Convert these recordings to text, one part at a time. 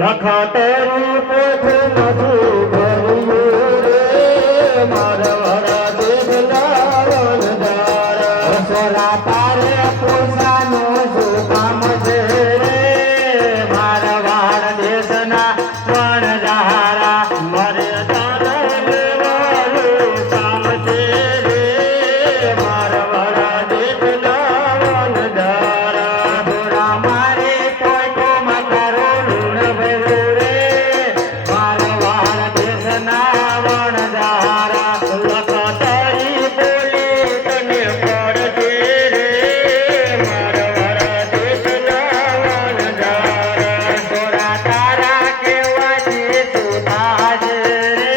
લખતરી પોથ નથી ભર્યું રે મારવાડા દેખલા વનધારા સોલા તારે પોસાનું શું કામ છે રે મારવાડ દેશના વનધારા મારે તારા લેવાનું કામ છે રે મારવાડા દેશના વનધારા થોડા મારે કોઈ તો મકારો લૂણ ભર્યું રે મારવાડ દેશના વનધારા લખતરી બોલી તને પડશે રે મારવાડ દેશના વનધારા થોડા તારા કેવાથી તું થાજે રે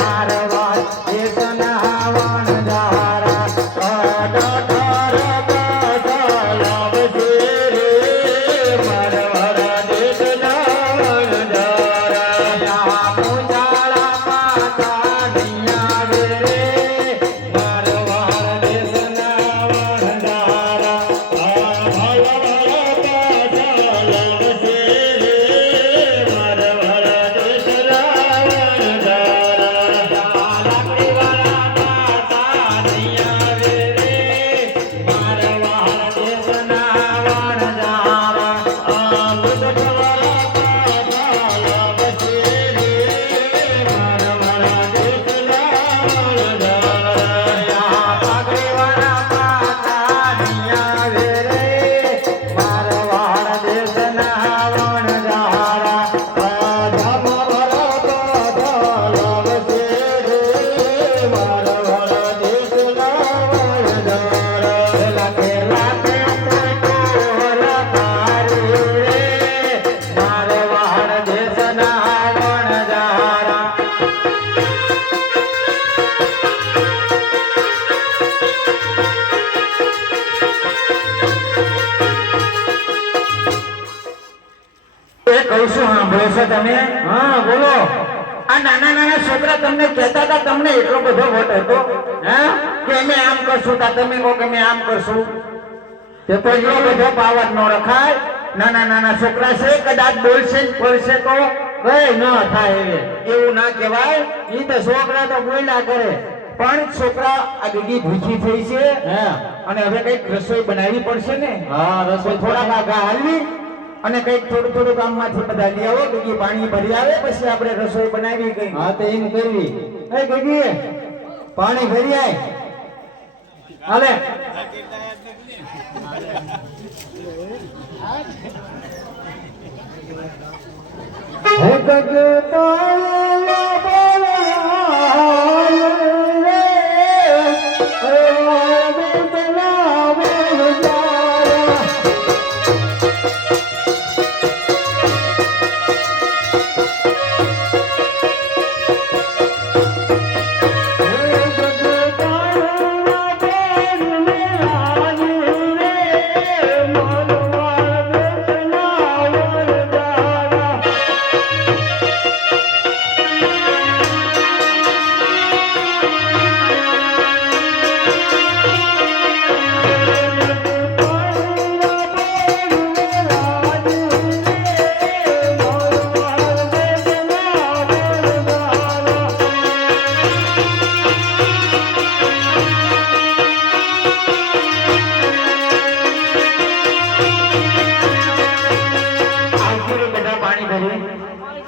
મારવાડ દેશના વનધારા અડધર બદલાવશે રે મારવાડ દેશના વનધારા મુજાળા પાછા નહીં આવે રે મારવાડ દેશના વનધારા ભલવળ બદલાવશે રે મારવાડ દેશના વનધારા લાકડીવાળા પાછા નહીં આવે રે મારવાડ દેશના વનધારા બુધવાળા પાછા લાવશે રે મારવાડ દેશના વનધારા પાઘડીવાળા પાછા નહીં આવે રે મારવાડ દેશના વનધારા ધમવળ બદલાવશે રે મારવાડ દેશના વનધારા લાખે લાખે કોઈ ટોલ તારી રે મારવાડ દેશના વનધારા એ કહું છું સાંભળો છો તમે? હા બોલો. આ નાના નાના છોકરા તમને કહેતા હતા તમને એટલો બધો વટ હતો હા કે અમે આમ કરશું તા તમે કહો કે અમે આમ કરશું તે તો એટલો બધો પાવર ન રખાય. નાના નાના છોકરા છે કદાચ બોલશે ને પડશે તો કઈ ન થાય એવું ના કહેવાય. ઈ તો છોકરા તો બોલ્યા કરે પણ છોકરા આ દીદી ભૂખી થઈ છે અને હવે કઈક રસોઈ બનાવવી પડશે ને. હા રસોઈ થોડાક આગા હાલવી અને કઈક થોડું થોડું કામમાંથી બધા લઈ આવો ગગી પાણી ભરી આવે પછી આપણે રસોઈ બનાવી કઈ. હા તો એમ કરવી. એ ગગી પાણી ભરી આય હાલે.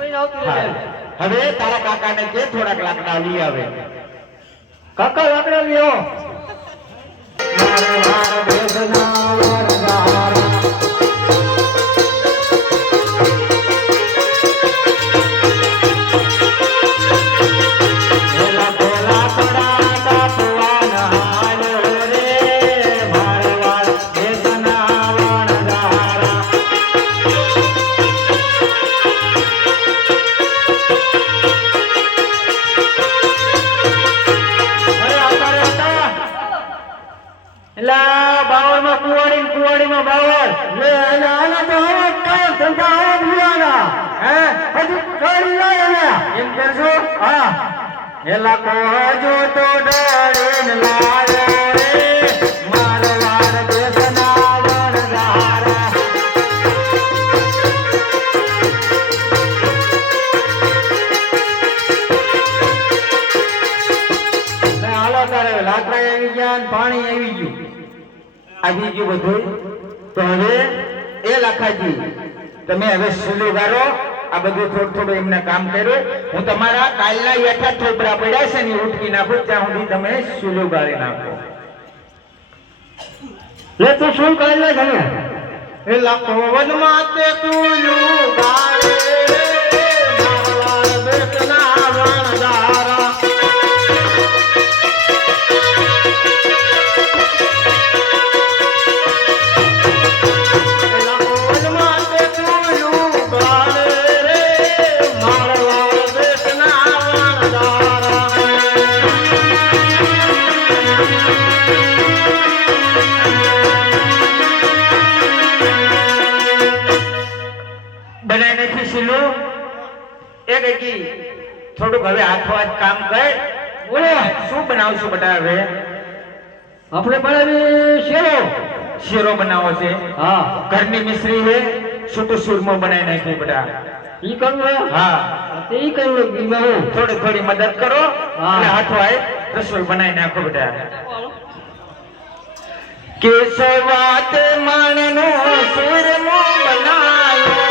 હે હવે તારા કાકાને કે થોડાક લાકડા લઈ આવે. કાકા લાકડા લ્યો. મારવાડ દેશના વનધારા એલા ભોલા પડા કાપવાના હાલો રે મારવાડ દેશના વનધારા એલા બાવળ માં કુવાડી માં બાવળ લે આના તો હવે કામ ધંધા હવે ભૂલાના હે હજી કઈ લાય ને એમ કરજો. હા એલા કોજો તો ડરીને લાયો રે મારવાડ દેશના વનધારા આવી ગયું બધું. તો હવે એ લાખાજી તમે હવે સુલી વાળો આ બધું થોડું થોડું એમને કામ કર્યું. હું તમારા કાલના યથા ઠોબરા પડ્યા છે ને ઉઠકી નાખો ત્યાં સુધી તમે સુલું ગાળી નાખો. લે તું શું કરી લે ઘણે એ લાખો વનમાં તે તુલું ગાળે મારવાડ બેટના વણદારા. થોડુંક હવે હાથો હાથ કામ કર. બોલો શું બનાવશું બેટા? હવે આપણે બનાવી શેરો. શીરો બનાવો છે? હા. ઘરની મિશ્રી છે, છૂટું સુરમો બનાવી નાખ્યું બેટા. ઈ કરવું હે? હા. તે ઈ કરવું બીમાં થોડી થોડી મદદ કરો હા. અને હાથો હાથ રસોઈ બનાવી નાખો બેટા. કેશવાત માણનો સુરમો બનાયો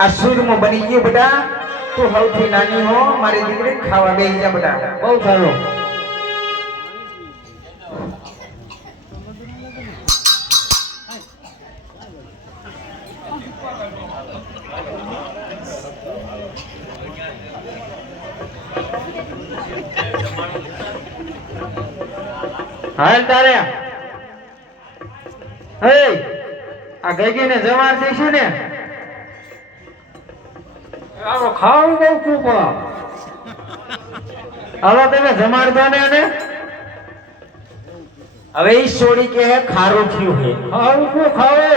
આ સુરમો બની ગયો બેટા. તું સૌથી નાની હો, મારી દીકરી ખાવા બેસી જા બેટા. બહુ સારું. હાલ તારે આ ગઈ ને જવાન દઈશું ને ખાવું બહુ છું પણ હવે તમે જમાડતો ને અને હવે ઈ છોડી કે ખારું થયું હે. ખાવું શું ખાવો?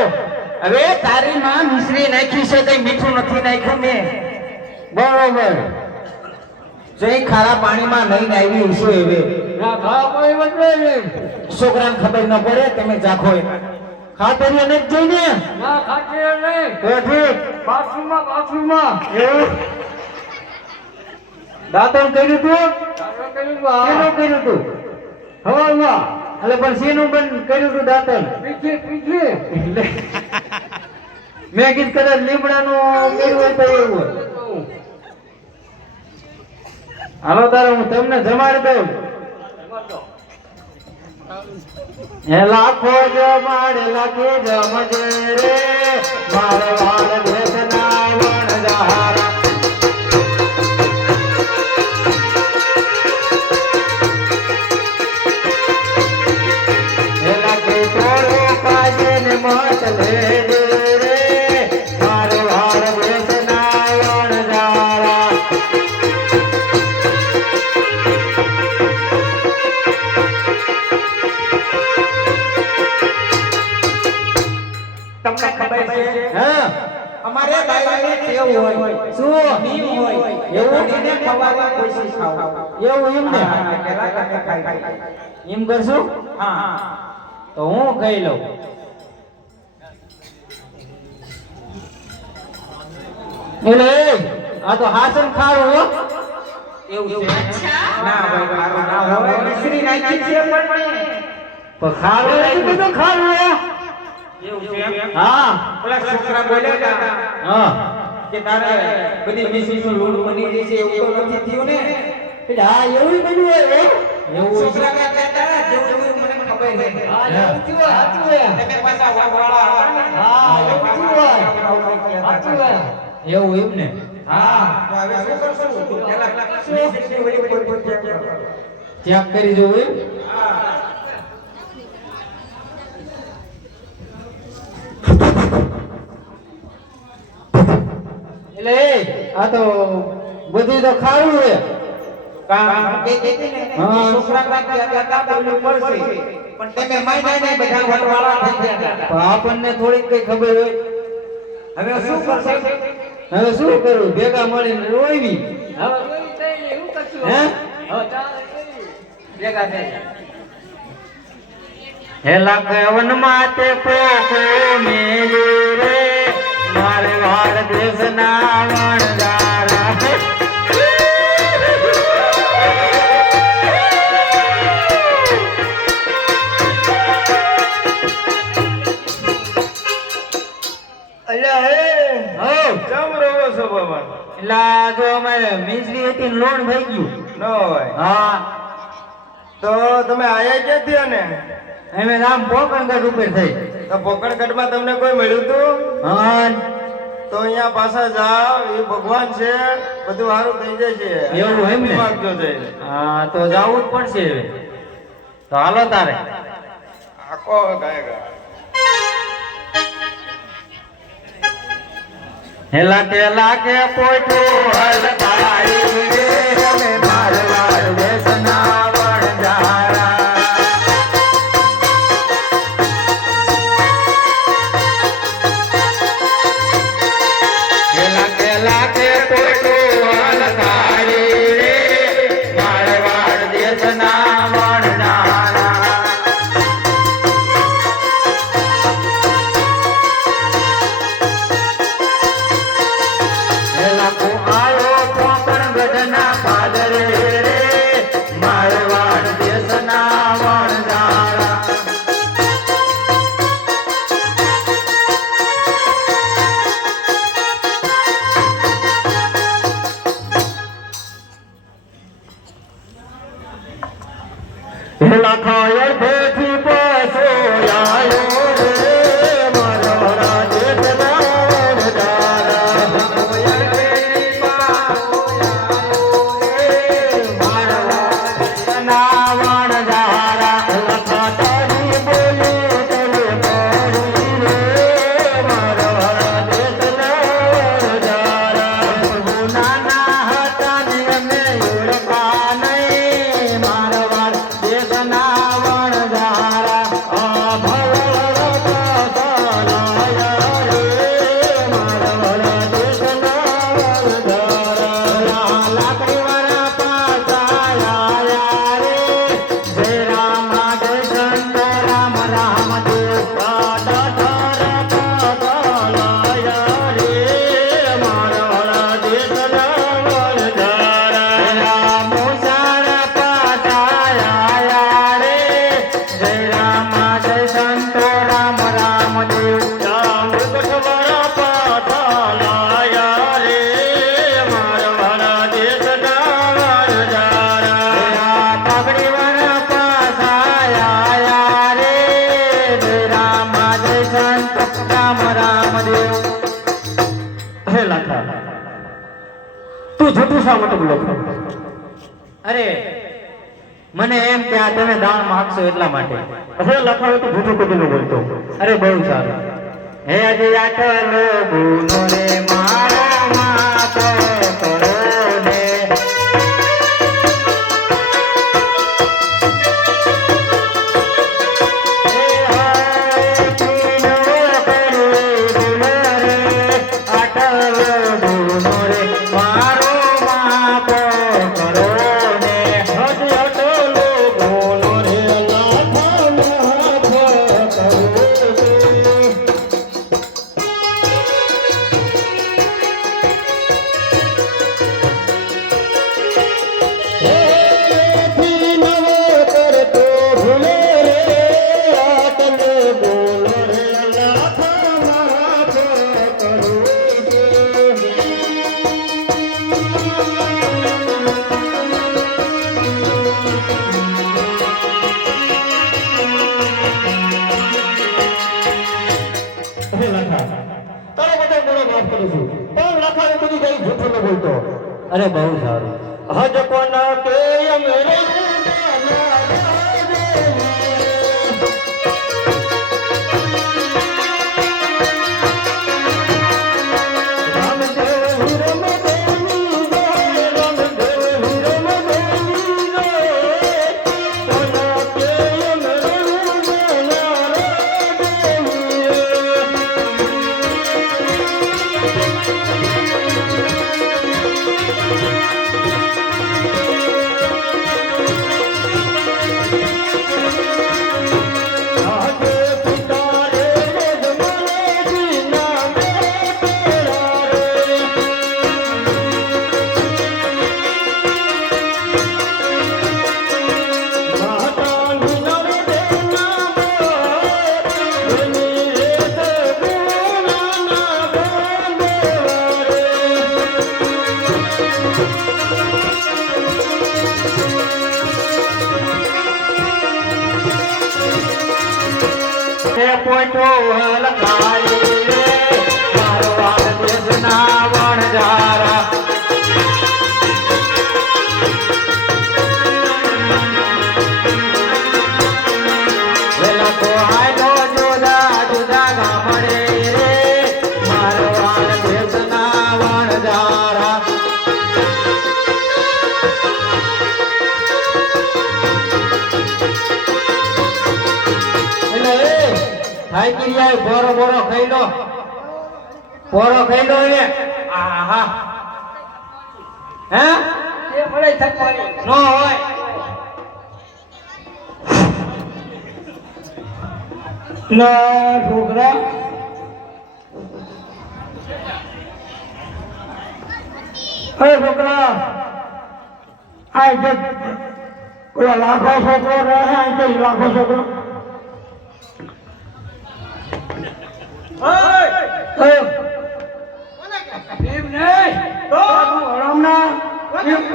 હવે તારી માં મિશ્રી નાખી છે, કઈ મીઠું નથી નાખ્યું મેં. બરોબર. જઈ ખારા પાણીમાં નહીં નાવી છે. હવે ના ખાવા કોઈ બદલે છોકરાને ખબર ન પડે, તમે ચાખો. ખાતરી ને જોઈને ના ખાતરી નહીં તો ઠીક. બાથરૂમમાં એવું દાંતણ કર્યું તું? શેનું કર્યું તું? હવામાં. એટલે પણ શેનું બંધ કર્યું તું દાંતણ? પીછે મેં કીધું કદાચ લીમડાનું કર્યું હોય તો એવું. હાલો તારે હું તમને જમાડી દઉં. હે લાખો જમાડે લાખી જમજે રે મારવાડ દેશના વણજારા. હે લાખી થોડો કાજે ને મત લેજે રે મારવાડ દેશના વણજારા. તમને ખબર છે? હા. અમારે બાયલાને ટેવ હોય. શું? નીમ હોય. એવું એને ખવાવા કોશિશ ખાવ. એવું એમ ને? પેલા તમે ખાઈ. એમ કરશું? હા. તો હું ખાઈ લઉં. એટલે આ તો હાસન ખારું હો. એવું છે? ના ભાઈ, ખારું ના હોય. મિશ્રી નાખી છે પણ ખારું નથી કીધું, ખારું હે. એવું છે? હા. પેલા છોકરા બોલ્યા હતા હા. કે તારે બધી મિશ્રીનું લોટ બની જશે, એવું તો નથી થયું ને? એટલે હા એવું બન્યું હે. એવું છોકરા કહેતા હતા, જેવું જેવું મને ખબર છે. હા એવું થયું હે, સાચું હે. તમે પાછા વાળવાળા હતા ને? હા એવું થયું હે. સાચું હે. એવું એમ ને? હા તો હવે શું કરશું પેલા સીસીટીવી વળી કોઈ ચેક કરો. ચેક કરી જોવું એમ? એટલે આ તો બધું તો ખાવું છે. કામ કે દેતી ને હા. છોકરા કાકા બોલવું પડશે પણ તમે માન્યા નહીં બધા વટવાળા થઈ ગયા હતા. પણ આપણને થોડીક કઈ ખબર હોય. હવે શું કરશે હવે શું કરું? ભેગા મળીને રોઈવી. હે? ભેગા થઈ હેલા કવન માતે પોકો મેલ્યું રે મારે વાળ દેશના વણજારા છે. અલ્યા હે હો કેમ રહો છો બાબા એલા જો અમારે મિસરી હતી ને લોન થઈ ગયું. ન હોય હા તો તમે આયા ક્યાંથી અને અમે રામ પોકણગઢ ઉપર થઈ. તો પોકણગઢમાં તમને કોઈ મળ્યું તું હા તો અહીંયા પાછા જાઓ એ ભગવાન છે બધું સારું થઈ જશે એવું એમ ને? માંગજો જઈને હા તો જાવું જ પડશે હવે. તો હાલો તારે. આખો ગાયગા હેલા કેલા કે પોઠો હલકાઈ રે અમે મારવાડ દેશના વણજારા. કેલા કેલા કે પોઠો હલકાઈ રે મારવાડ દેશના વણજારા. હેલા કો આયો પોકણગઢના પાદરે રે મારવાડ દેશના વણજારા. હેલા ખાયર ભેથી પાછો આયો રે મારવાડ દેશના વણજારા. ખાયર ભેથી પાછો આયો રે મારવાડ દેશના વણજારા. લખા તારી બોલી તને પડી રે મારવાડ દેશના વણજારા. પ્રભુ નાના હતા ને અમે ઓળખા નહીં મારવાડ દેશના વણજારા. આ ભવળ પાસલાયા રે મારવાડ દેશના વણજારા. લાકડીવાળા પાસલાયા રે જય રામ જય સંત રામ રામ દેવ પાસલાયા રે મારવાડ દેશના વણજારા. મોસાળ પાસલાયા રે જય રામ જય સંત રામ રામ દેવ. મુકટવાળા પાસલાયા રે મારવાડ દેશના વણજારા. પાઘડીવાળા પાસલાયા રે જય રામ જય સંત રામ રામ દેવ. હે લાખા તું જૂઠું શા માટે બોલો છો? અરે મને એમ કે આ તમે દાન માંગશો એટલા માટે. હે લખાવે તો જૂઠું કદી ન બોલતો. અરે બહુ સારું. હે આજે આટલો ગુનો રે મારો માફ કરો ને. હે હાય પીનો કરે ગુનો રે આટલો ગુનો રે મારો માફ કરો ને. હજ આટલો ગુનો રે લાખા માફ કરો ને. તારો બધો ગુનો માફ કરું છું પણ લખાવે બધું કઈ જૂઠું ન નથી બોલતો. અરે બહુ સારું. હજ કોના કે અમરે પોઈટો લખાય મારો વાળ દેશના વણજારા વેલા તો આયલો જુદા જુદા ગામડે રે મારો વાળ દેશના વણજારા થાકી જાય બોરો બોરો ખાઈ લો બોરો ખાઈ લો એ આહા હે એ મળે થકવાની નો હોય ના છોકરા અરે છોકરા આ જે પેલા લાખો છોકરો રહે આ જે લાખો છોકરો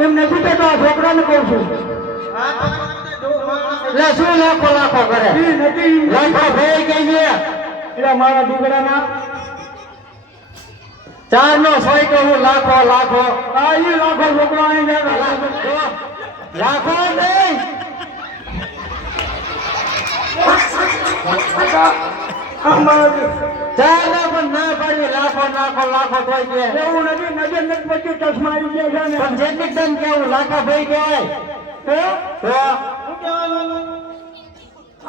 એમ નથી કહેતો આ છોકરાને કહું છું એટલે શું લાખો લાખો કરે લાખો ભાઈ કઈ છે એટલે મારા દીકરાના ચાર નો સોય તો હું લાખો લાખો આ ઈ લાખો છોકરો અહીં જાય લાખો નહીં ચાર ના પણ ના પાડી લાખો લાખો લાખો કોઈ કે એવું નથી નજર નથી પછી ચશ્મા આવી ગયા છે ને પણ જેટલી તન કેવું લાખો ભાઈ કહેવાય હે? તો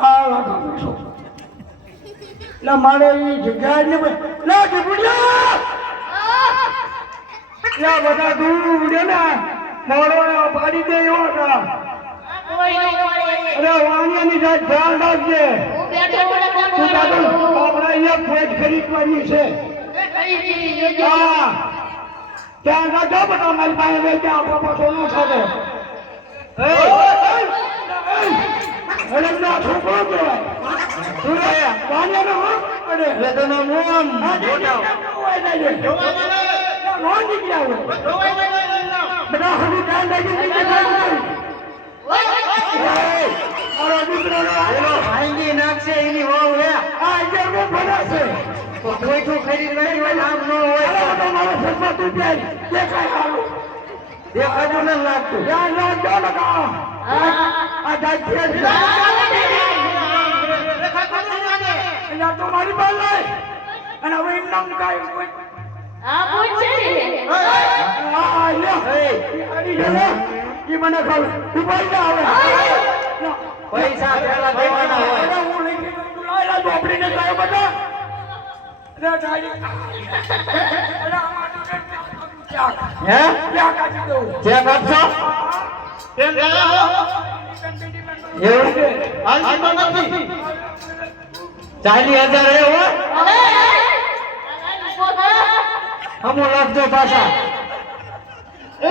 આ લાખો પૂછો એટલે મારે ઈ જગ્યા જ નહીં લે ટીપુડિયા લે બધા દૂર ઉડે ને મારો પાડી દે એવો હતા અરે વાણિયાની જાત ખ્યાલ રાખજે તું તારું આપણે અહીંયા ફેટ ખરીદવાની છે હા ત્યાં રાખજો બધા મારી પાસે વેચે આપણા પાછો ન થતો અરે ના છોકરો કહેવાય શું રહ્યા વાણિયાનો હા અરે એટલે તને હું આમ મોટા નોન નીકળ્યા હોય બધા હજુ ધ્યાન રાખી મારો દીકરો ભાંગી નાખશે એની વાવ હે આ જેવો ભરાશે તો કોઈઠું ખરીદ નહીં હોય આમ ન હોય તો મારો સસમા તું જાય દેખાય હાલું દેખાતું નથી લાગતું ધ્યાન રાખજો લગા આ જાતી એટલે તો મારી પાસે લાય અને હવે એમ નામ કાંઈ કોઈ આ લ્યો આની જરા ઈ મને ખબર ઉપાય ના આવે પૈસા પેલા દેવાના હોય અરે હું લઈ ગયો લાયલા ચોપડીને લાયો બધા અરે ગાડી અરે હે ક્યાં કાઢી દઉં ચેક આપશો એવું છે 40,000 હે હો હમો લાગજો પાછા હે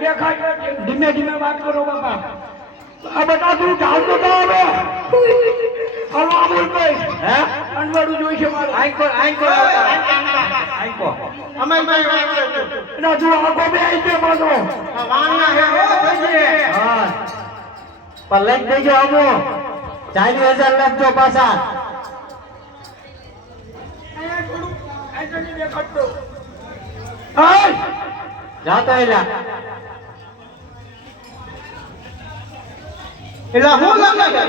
દેખાય ધીમે ધીમે વાત કરો બાપા આ બધા તું ચાલતો તો હવે હાલો આમુલ ભાઈ હે અનવાડું જોઈશે મારે આઈકો ના તું આગો બે આવી છે પાછો હા પણ લઈ દેજો હમો 40,000 લાગજો પાછા જાતો એલા એટલે હું લાગે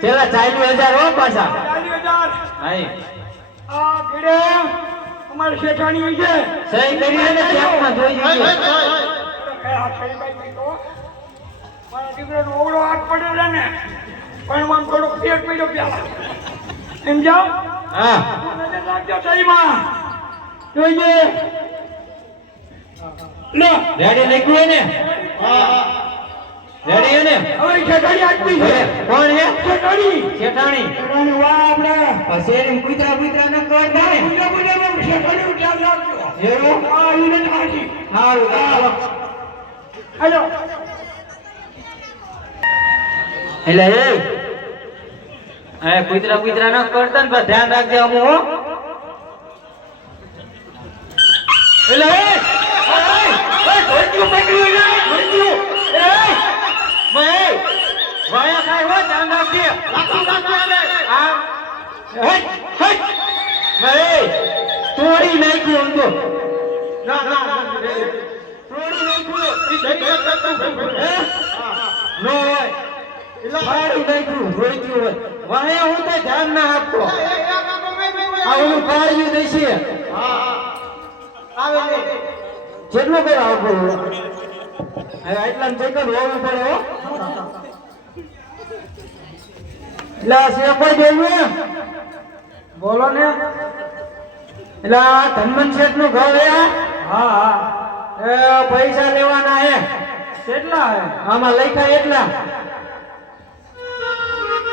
પેલા 40,000 હો પાછા હાઈ અમારે શેઠાણી છે સહી કરીને ને ચેકમાં જોઈ જઈએ મારા દીકરાનો ઓવડો હાથ પડેલો ને પણ મને થોડો પેટ પડ્યો પેલા એમ જાઓ હા નજર રાખજો સહીમાં જોઈએ લે રેડી લખ્યું ને રેડી હે ને હવે શેઠાણી આટલી છે કોણ હે શેઠાણી શેઠાણી શેઠાણી વાહ આપણે શેરી કુતરા કુતરા ન કરતા ને શેઠાણી ધ્યાન રાખજો એવું હા એને ખાજી સારું ચાલો હેલો એટલે એ કુતરા કુતરા ન કરતા ને પણ ધ્યાન રાખજે અમુ હો એટલે વાયા કાઈ હો ધ્યાન રાખજે આ તોડી નાખ્યું આમ તો તોડી નાખ્યું નો હોય ફાડી નાખ્યું રોક્યું હોય વાયા હું તો ધ્યાન ના આપતો આ ઓલું કાઢ્યું દેશે જેટલું કઈ આવતું હવે એટલા ચેકર હોવું પડે હો એટલે શેફો જોયું બોલો ને એટલે ધનમન શેઠ નું ઘર હે હા હા એ પૈસા લેવાના હે કેટલા હે આમાં લખ્યા એટલા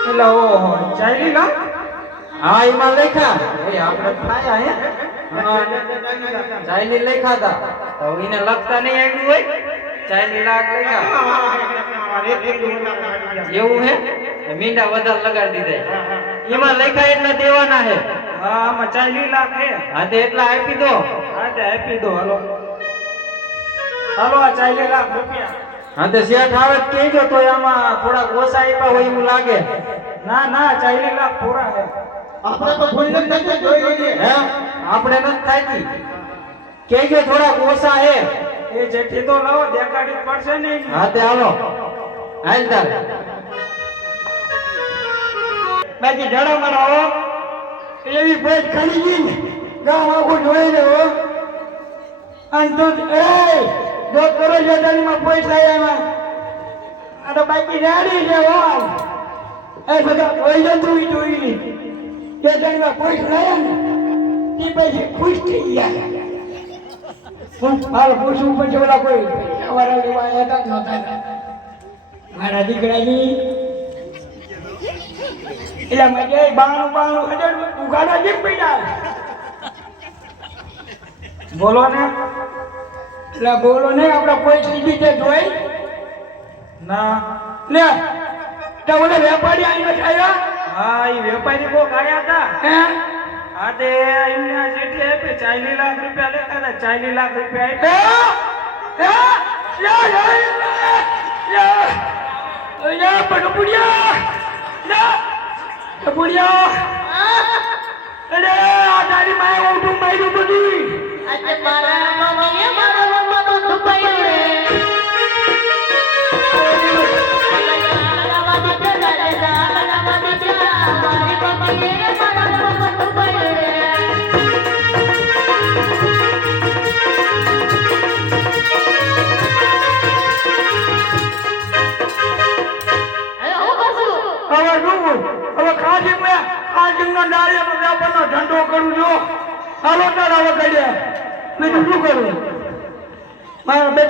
એટલે ઓહો ચાલી લાખ હા એમાં લખ્યા એ આપણે ખાયા હે ચાલી લખ્યા હતા તો એને લખતા નહીં આવ્યું હોય ચાલી લાખ લખ્યા એવું હે મીંડા વધારે લગાડી દીધા એમાં લખ્યા એટલા દેવાના હે હા આમાં 40 લાખ હે હા તે એટલા આપી દો હા તે આપી દો હાલો હાલો આ 40 લાખ રૂપિયા હા તો શેઠ આવે તો કહેજો તો આમાં થોડા ઓછા આપ્યા હોય એવું લાગે ના ના 40 લાખ પૂરા હે આપણે તો ફૂલ નથી જોઈ લઈએ હે આપણે નથી થાકી કહેજો થોડા ઓછા હે એ જેઠી તો લાવો દેખાડી પડશે ને હા તે હાલો હાલ તારે બાકી જડામાં આવો એવી ભેટ ખાલી ગઈ ને ગામ આખું જોઈ લેવો અને તું એ જો કરો જોડાણીમાં પૈસા એમાં આ તો બાકી રેડી છે હોય એ બધા કોઈ જતું જોઈ જોડાણીમાં પૈસા લાયા ને તે પછી ખુશ થઈ ગયા હાલ પૂછવું પછી ઓલા કોઈ પૈસાવાળા લેવા આવ્યા હતા નહોતા મારા દીકરાની એટલે મજે બાણું હજાર ઉગાડા જેમ પૈડા બોલો ને એટલે બોલો ને આપણે પૈસા દીધે જોઈ ના લે તો ઓલે વેપારી આવીને આવ્યા હા એ વેપારી કોક આયા હતા હે હા તે એમને આ ચીઠી આપી 40 લાખ રૂપિયા લેખા હતા 40 લાખ રૂપિયા અરે આ તારી માએ ઊંધું માર્યું બધું આજે મારા મમ્મીએ મારા મમ્મા તો દુપાઈ રે મારા દીકરા દાદા મારા દીકરા મારી મમ્મીએ મારા મમ્મા દુપાઈ રે હવે ખાજી મેં ખાજીનો ડાળીનો વ્યાપારનો ધંધો કરું છું હાલો તારા વખતે બીજું શું કરું મારા